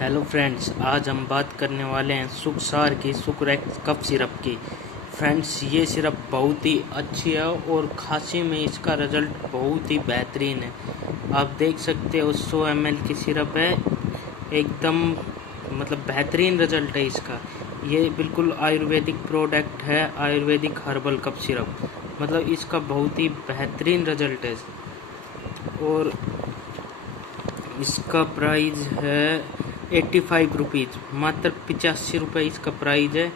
Hello friends, आज हम बात करने वाले हैं सुखसार की सुकरेक्स कफ सिरप की। फ्रेंड्स, ये सिरप बहुत ही अच्छी है और खांसी में इसका रिज़ल्ट बहुत ही बेहतरीन है। आप देख सकते हो 100 ml की सिरप है, एकदम बेहतरीन रिज़ल्ट है इसका। ये बिल्कुल आयुर्वेदिक प्रोडक्ट है, आयुर्वेदिक हर्बल कफ सिरप। इसका बहुत ही बेहतरीन रिज़ल्ट है और इसका प्राइस है 85 रुपीज़, मात्र 85 रुपये इसका प्राइस है।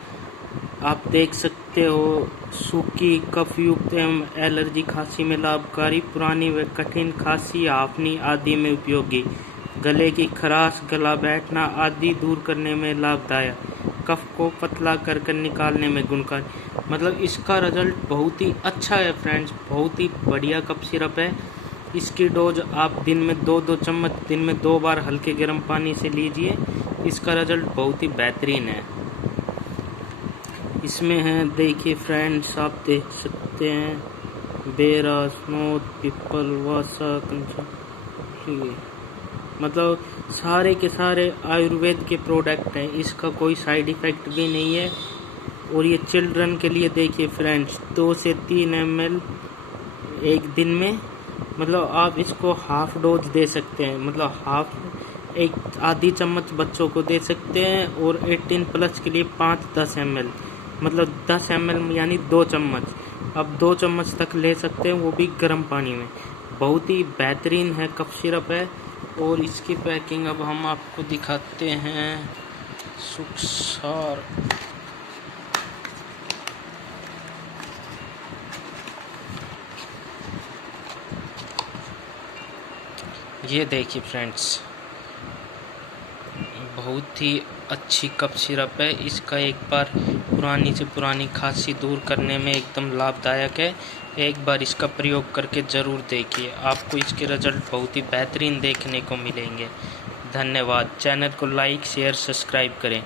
आप देख सकते हो, सूखी कफ युक्त एवं एलर्जी खांसी में लाभकारी, पुरानी व कठिन खांसी, हांफनी आदि में उपयोगी, गले की खराश, गला बैठना आदि दूर करने में लाभदायक, कफ को पतला कर निकालने में गुणकारी। इसका रिजल्ट बहुत ही अच्छा है फ्रेंड्स, बहुत ही बढ़िया कफ सिरप है। इसकी डोज आप दिन में 2-2 चम्मच दिन में 2 बार हल्के गर्म पानी से लीजिए। इसका रिजल्ट बहुत ही बेहतरीन है। इसमें है, देखिए फ्रेंड्स, आप देख सकते हैं, बेरा, स्मोथ, पीपल, वासा, कंचा, सारे के सारे आयुर्वेद के प्रोडक्ट हैं। इसका कोई साइड इफ़ेक्ट भी नहीं है। और ये चिल्ड्रन के लिए देखिए फ्रेंड्स, 2 से 3 ml एक दिन में, आप इसको हाफ डोज दे सकते हैं। हाफ एक आधी चम्मच बच्चों को दे सकते हैं और 18 प्लस के लिए 5-10 ml, 10 ml यानी 2 चम्मच। अब 2 चम्मच तक ले सकते हैं, वो भी गर्म पानी में। बहुत ही बेहतरीन है, कफ सिरप है। और इसकी पैकिंग अब हम आपको दिखाते हैं। सुखसार, ये देखिए फ्रेंड्स, बहुत ही अच्छी कफ सिरप है। इसका एक बार पुरानी से पुरानी खांसी दूर करने में एकदम लाभदायक है। एक बार इसका प्रयोग करके ज़रूर देखिए, आपको इसके रिजल्ट बहुत ही बेहतरीन देखने को मिलेंगे। धन्यवाद। चैनल को लाइक, शेयर, सब्सक्राइब करें।